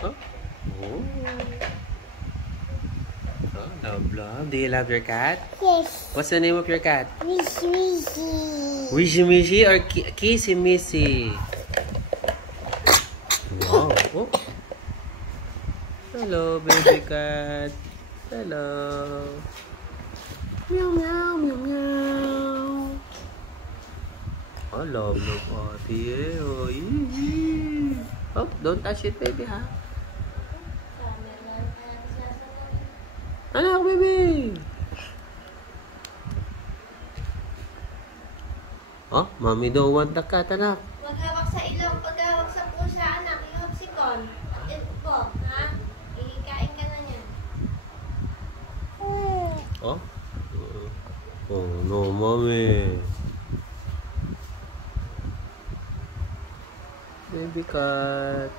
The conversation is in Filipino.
Huh? Oh. Oh, love, love. Do you love your cat? Yes. What's the name of your cat? Wishy wishy. Wishy Mishy or Kissy Missy? Wow. Oh. Hello, baby cat. Hello. Meow, meow, meow, meow. Oh, love, love, Ate. Oh, yee. Oh, don't touch it, baby, ha? Anak, baby. Oh, mommy don't want the cat, anak. Maghawak sa ilong, paghawak sa pusa, anak. Ihawak si Con. At upo, ha? Ikain ka na niya. Oh? Oh, no, mommy. Baby cat.